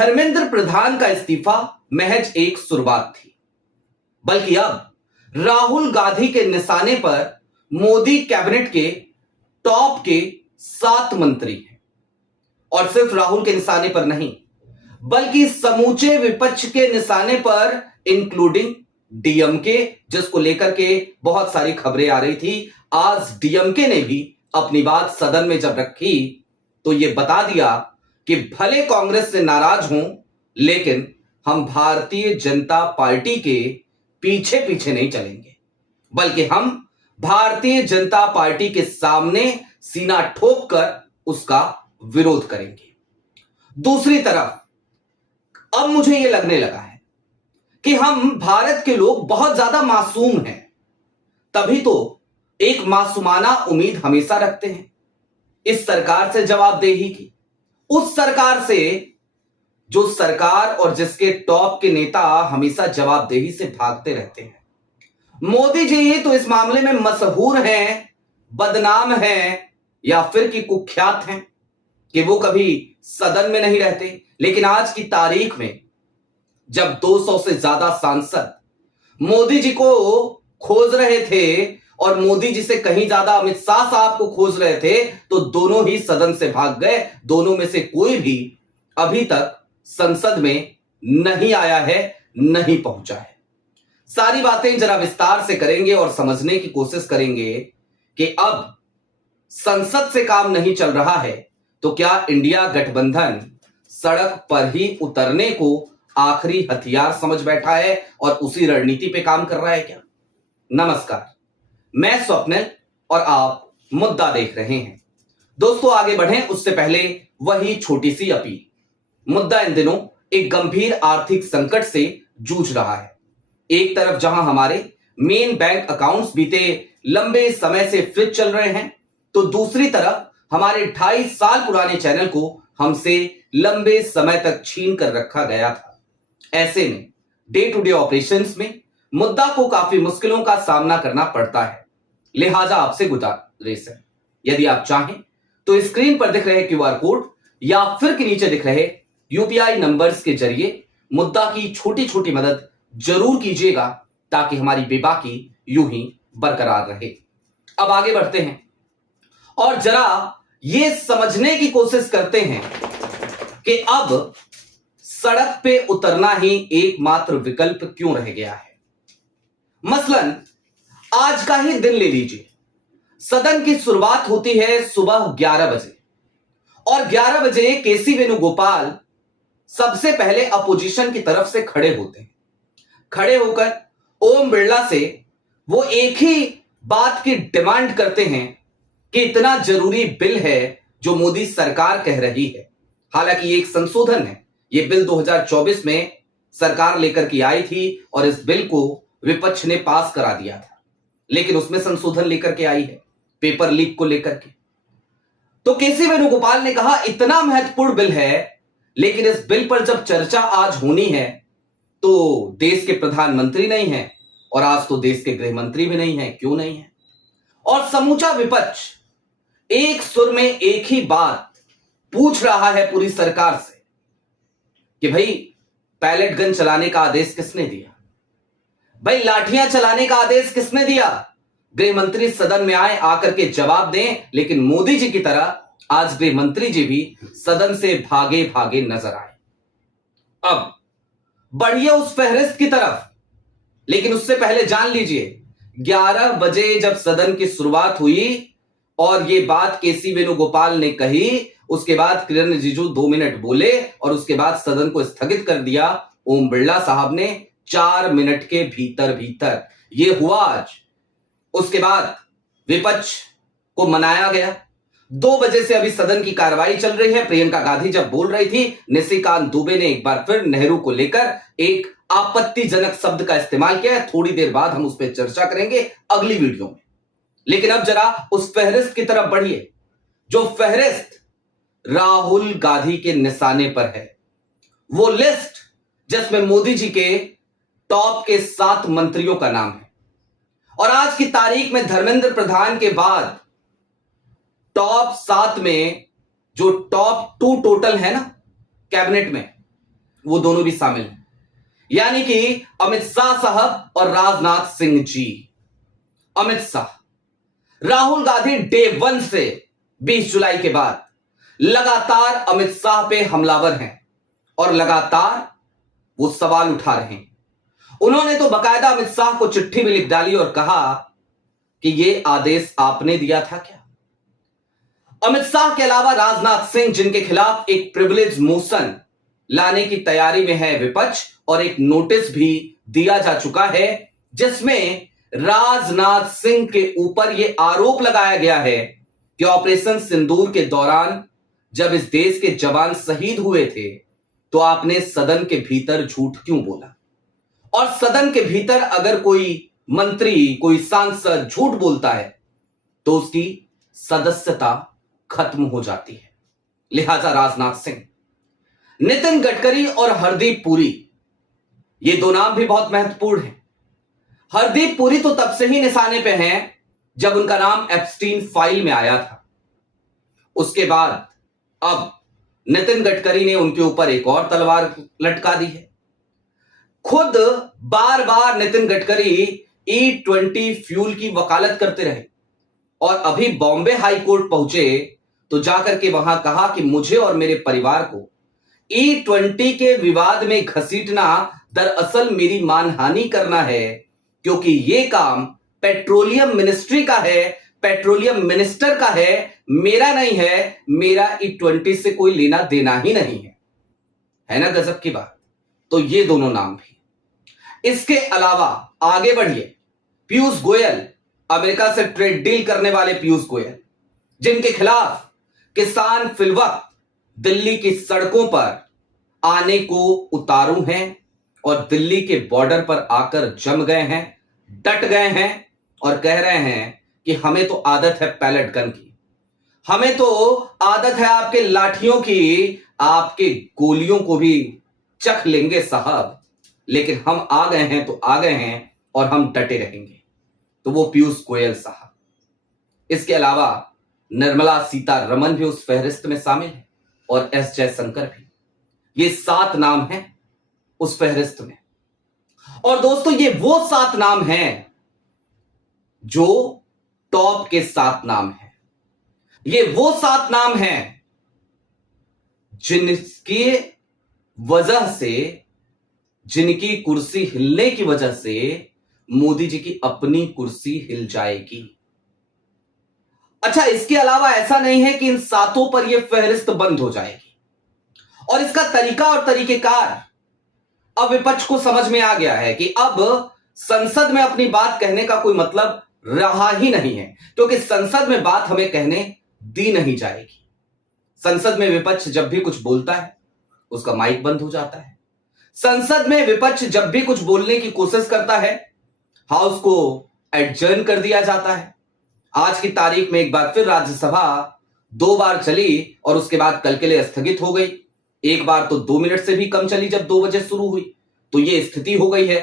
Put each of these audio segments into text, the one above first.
धर्मेंद्र प्रधान का इस्तीफा महज एक शुरुआत थी, बल्कि अब राहुल गांधी के निशाने पर मोदी कैबिनेट के टॉप के 7 मंत्री हैं। और सिर्फ राहुल के निशाने पर नहीं, बल्कि समूचे विपक्ष के निशाने पर, इंक्लूडिंग डीएमके, जिसको लेकर के बहुत सारी खबरें आ रही थी। आज डीएमके ने भी अपनी बात सदन में जब रखी तो यह बता दिया कि भले कांग्रेस से नाराज हों, लेकिन हम भारतीय जनता पार्टी के पीछे पीछे नहीं चलेंगे, बल्कि हम भारतीय जनता पार्टी के सामने सीना ठोक कर उसका विरोध करेंगे। दूसरी तरफ अब मुझे यह लगने लगा है कि हम भारत के लोग बहुत ज्यादा मासूम हैं, तभी तो एक मासूमाना उम्मीद हमेशा रखते हैं इस सरकार से जवाबदेही की, उस सरकार से जो सरकार और जिसके टॉप के नेता हमेशा जवाबदेही से भागते रहते हैं। मोदी जी तो इस मामले में मशहूर हैं, बदनाम हैं, या फिर कि कुख्यात हैं कि वो कभी सदन में नहीं रहते। लेकिन आज की तारीख में जब 200 से ज्यादा सांसद मोदी जी को खोज रहे थे और मोदी जी से कहीं ज्यादा अमित शाह साहब को खोज रहे थे, तो दोनों ही सदन से भाग गए। दोनों में से कोई भी अभी तक संसद में नहीं आया है, नहीं पहुंचा है। सारी बातें जरा विस्तार से करेंगे और समझने की कोशिश करेंगे कि अब संसद से काम नहीं चल रहा है तो क्या इंडिया गठबंधन सड़क पर ही उतरने को आखिरी हथियार समझ बैठा है और उसी रणनीति पे काम कर रहा है क्या? नमस्कार, मैं स्वप्निल और आप मुद्दा देख रहे हैं। दोस्तों, आगे बढ़ें उससे पहले वही छोटी सी अपील। मुद्दा इन दिनों एक गंभीर आर्थिक संकट से जूझ रहा है। एक तरफ जहां हमारे मेन बैंक अकाउंट्स बीते लंबे समय से फ्रीज चल रहे हैं, तो दूसरी तरफ हमारे 2.5 साल पुराने चैनल को हमसे लंबे समय तक छीन कर रखा गया था। ऐसे में डे टू डे ऑपरेशंस में मुद्दा को काफी मुश्किलों का सामना करना पड़ता है। लिहाजा आपसे गुजारिश है, यदि आप चाहें तो स्क्रीन पर दिख रहे क्यूआर कोड या फिर के नीचे दिख रहे यूपीआई नंबर्स के जरिए मुद्दा की छोटी छोटी मदद जरूर कीजिएगा, ताकि हमारी बेबाकी यूं ही बरकरार रहे। अब आगे बढ़ते हैं और जरा ये समझने की कोशिश करते हैं कि अब सड़क पे उतरना ही एकमात्र विकल्प क्यों रह गया है। मसलन आज का ही दिन ले लीजिए। सदन की शुरुआत होती है सुबह 11 बजे और 11 बजे केसी वेणुगोपाल सबसे पहले अपोजिशन की तरफ से खड़े होते हैं। खड़े होकर ओम बिरला से वो एक ही बात की डिमांड करते हैं कि इतना जरूरी बिल है जो मोदी सरकार कह रही है। हालांकि ये एक संशोधन है, ये बिल 2024 में सरकार लेकर के आई थी और इस बिल को विपक्ष ने पास करा दिया था, लेकिन उसमें संशोधन लेकर के आई है पेपर लीक को लेकर के। तो केसी वेणुगोपाल ने कहा इतना महत्वपूर्ण बिल है, लेकिन इस बिल पर जब चर्चा आज होनी है तो देश के प्रधानमंत्री नहीं है और आज तो देश के गृह मंत्री भी नहीं है। क्यों नहीं है? और समूचा विपक्ष एक सुर में एक ही बात पूछ रहा है पूरी सरकार से कि भाई पैलेट गन चलाने का आदेश किसने दिया? भाई लाठियां चलाने का आदेश किसने दिया? गृह मंत्री सदन में आए, आकर के जवाब दें। लेकिन मोदी जी की तरह आज गृह मंत्री जी भी सदन से भागे भागे नजर आए। अब बढ़िए उस फहरिस्त की तरफ, लेकिन उससे पहले जान लीजिए 11 बजे जब सदन की शुरुआत हुई और ये बात केसी वेणुगोपाल ने कही, उसके बाद किरण रिजिजू 2 मिनट बोले और उसके बाद सदन को स्थगित कर दिया ओम बिरला साहब ने 4 मिनट के भीतर भीतर। ये हुआ आज। उसके बाद विपक्ष को मनाया गया। 2 बजे से अभी सदन की कार्रवाई चल रही है। प्रियंका गांधी जब बोल रही थी, निशिकांत दुबे ने एक बार फिर नेहरू को लेकर एक आपत्तिजनक शब्द का इस्तेमाल किया है। थोड़ी देर बाद हम उस पर चर्चा करेंगे अगली वीडियो में। लेकिन अब जरा उस फहरिस्त की तरफ बढ़िए जो फहरिस्त राहुल गांधी के निशाने पर है। वो लिस्ट जिसमें मोदी जी के टॉप के 7 मंत्रियों का नाम है। और आज की तारीख में धर्मेंद्र प्रधान के बाद टॉप 7 में जो टॉप 2 टोटल है ना कैबिनेट में, वो दोनों भी शामिल हैं, यानी कि अमित शाह साहब और राजनाथ सिंह जी। अमित शाह, राहुल गांधी डे 1 से 20 जुलाई के बाद लगातार अमित शाह पे हमलावर हैं और लगातार वो सवाल उठा रहे हैं। उन्होंने तो बकायदा अमित शाह को चिट्ठी भी लिख डाली और कहा कि ये आदेश आपने दिया था क्या। अमित शाह के अलावा राजनाथ सिंह, जिनके खिलाफ एक प्रिविलेज मोशन लाने की तैयारी में है विपक्ष, और एक नोटिस भी दिया जा चुका है जिसमें राजनाथ सिंह के ऊपर यह आरोप लगाया गया है कि ऑपरेशन सिंदूर के दौरान जब इस देश के जवान शहीद हुए थे तो आपने सदन के भीतर झूठ क्यों बोला, और सदन के भीतर अगर कोई मंत्री, कोई सांसद झूठ बोलता है तो उसकी सदस्यता खत्म हो जाती है। लिहाजा राजनाथ सिंह, नितिन गडकरी और हरदीप पुरी, ये दो नाम भी बहुत महत्वपूर्ण हैं। हरदीप पुरी तो तब से ही निशाने पे हैं जब उनका नाम एप्स्टीन फाइल में आया था। उसके बाद अब नितिन गडकरी ने उनके ऊपर एक और तलवार लटका दी है। खुद बार बार नितिन गडकरी E20 फ्यूल की वकालत करते रहे और अभी बॉम्बे हाई कोर्ट पहुंचे तो जाकर के वहां कहा कि मुझे और मेरे परिवार को E20 के विवाद में घसीटना दरअसल मेरी मानहानि करना है, क्योंकि यह काम पेट्रोलियम मिनिस्ट्री का है, पेट्रोलियम मिनिस्टर का है, मेरा नहीं है, मेरा E20 से कोई लेना देना ही नहीं है ना गजब की बात। तो ये दोनों नाम भी। इसके अलावा आगे बढ़िए, पीयूष गोयल, अमेरिका से ट्रेड डील करने वाले पीयूष गोयल, जिनके खिलाफ किसान फिलवक्त दिल्ली की सड़कों पर आने को उतारू हैं और दिल्ली के बॉर्डर पर आकर जम गए हैं, डट गए हैं और कह रहे हैं कि हमें तो आदत है पैलेट गन की, हमें तो आदत है आपके लाठियों की, आपके गोलियों को भी चख लेंगे साहब, लेकिन हम आ गए हैं तो आ गए हैं और हम डटे रहेंगे। तो वो पीयूष गोयल साहब। इसके अलावा निर्मला सीतारमण भी उस फहरिस्त में शामिल है और एस जयशंकर भी। ये 7 नाम हैं उस फहरिस्त में। और दोस्तों, ये वो 7 नाम हैं जो टॉप के 7 नाम हैं। ये वो 7 नाम हैं जिनकी वजह से, जिनकी कुर्सी हिलने की वजह से मोदी जी की अपनी कुर्सी हिल जाएगी। अच्छा, इसके अलावा ऐसा नहीं है कि इन 7 पर यह फहरिस्त बंद हो जाएगी, और इसका तरीका और तरीकेकार अब विपक्ष को समझ में आ गया है कि अब संसद में अपनी बात कहने का कोई मतलब रहा ही नहीं है, क्योंकि संसद में बात हमें कहने दी नहीं जाएगी। संसद में विपक्ष जब भी कुछ बोलता है उसका माइक बंद हो जाता है। संसद में विपक्ष जब भी कुछ बोलने की कोशिश करता है हाउस को एडजर्न कर दिया जाता है। आज की तारीख में एक बार फिर राज्यसभा 2 बार चली और उसके बाद कल के लिए स्थगित हो गई। एक बार तो 2 मिनट से भी कम चली जब 2 बजे शुरू हुई। तो यह स्थिति हो गई है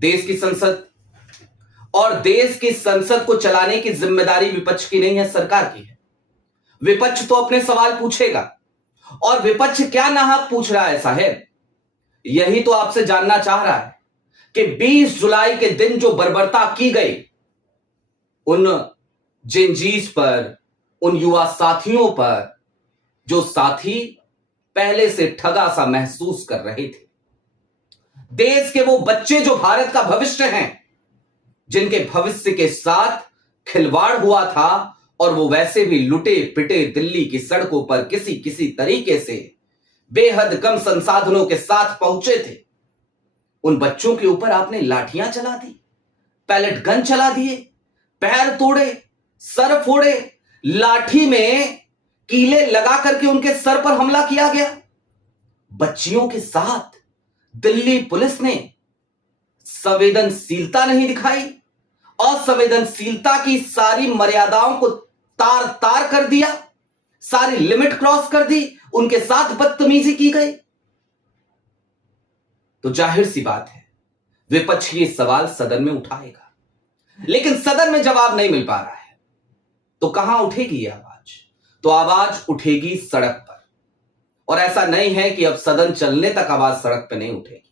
देश की संसद, और देश की संसद को चलाने की जिम्मेदारी विपक्ष की नहीं है, सरकार की है। विपक्ष तो अपने सवाल पूछेगा, और विपक्ष क्या नाहक पूछ रहा है साहब, यही तो आपसे जानना चाह रहा है कि 20 जुलाई के दिन जो बर्बरता की गई उन जेनजीज पर, उन युवा साथियों पर, जो साथी पहले से ठगा सा महसूस कर रहे थे। देश के वो बच्चे जो भारत का भविष्य हैं, जिनके भविष्य के साथ खिलवाड़ हुआ था और वो वैसे भी लुटे पिटे दिल्ली की सड़कों पर किसी तरीके से बेहद कम संसाधनों के साथ पहुंचे थे। उन बच्चों के ऊपर आपने लाठियां चला दी, पैलेट गन चला दिए, पैर तोड़े, सर फोड़े, लाठी में कीले लगा करके उनके सर पर हमला किया गया। बच्चियों के साथ दिल्ली पुलिस ने संवेदनशीलता नहीं दिखाई, असंवेदनशीलता की सारी मर्यादाओं को तार तार कर दिया, सारी लिमिट क्रॉस कर दी, उनके साथ बदतमीजी की गई। तो जाहिर सी बात है विपक्ष ये सवाल सदन में उठाएगा, लेकिन सदन में जवाब नहीं मिल पा रहा है तो कहां उठेगी ये आवाज? तो आवाज उठेगी सड़क पर, और ऐसा नहीं है कि अब सदन चलने तक आवाज सड़क पर नहीं उठेगी।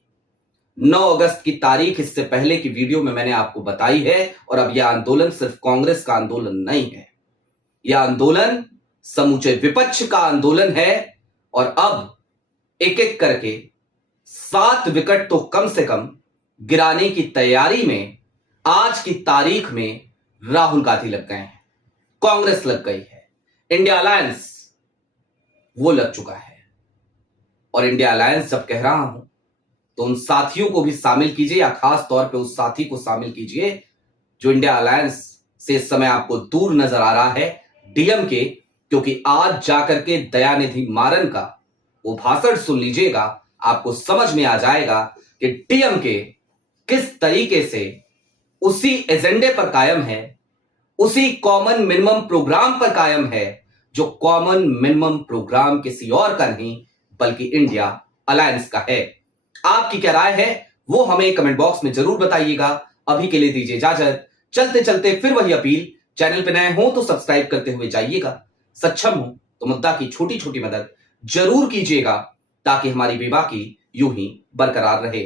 9 अगस्त की तारीख इससे पहले की वीडियो में मैंने आपको बताई है। और अब यह आंदोलन सिर्फ कांग्रेस का आंदोलन नहीं है, यह आंदोलन समूचे विपक्ष का आंदोलन है। और अब एक एक करके 7 विकेट तो कम से कम गिराने की तैयारी में आज की तारीख में राहुल गांधी लग गए हैं, कांग्रेस लग गई है, इंडिया अलायंस वो लग चुका है। और इंडिया अलायंस जब कह रहा हूं तो उन साथियों को भी शामिल कीजिए, या खास तौर पे उस साथी को शामिल कीजिए जो इंडिया अलायंस से इस समय आपको दूर नजर आ रहा है, डीएमके। क्योंकि आज जाकर के दयानिधि मारन का वो भाषण सुन लीजिएगा, आपको समझ में आ जाएगा कि डीएमके किस तरीके से उसी एजेंडे पर कायम है, उसी कॉमन मिनिमम प्रोग्राम पर कायम है, जो कॉमन मिनिमम प्रोग्राम किसी और का नहीं बल्कि इंडिया अलायंस का है। आपकी क्या राय है वो हमें कमेंट बॉक्स में जरूर बताइएगा। अभी के लिए दीजिए इजाजत। चलते चलते फिर वही अपील, चैनल पे नए हो तो सब्सक्राइब करते हुए जाइएगा, सक्षम हो तो मुद्दा की छोटी छोटी मदद जरूर कीजिएगा, ताकि हमारी बेबाकी यूं ही बरकरार रहे।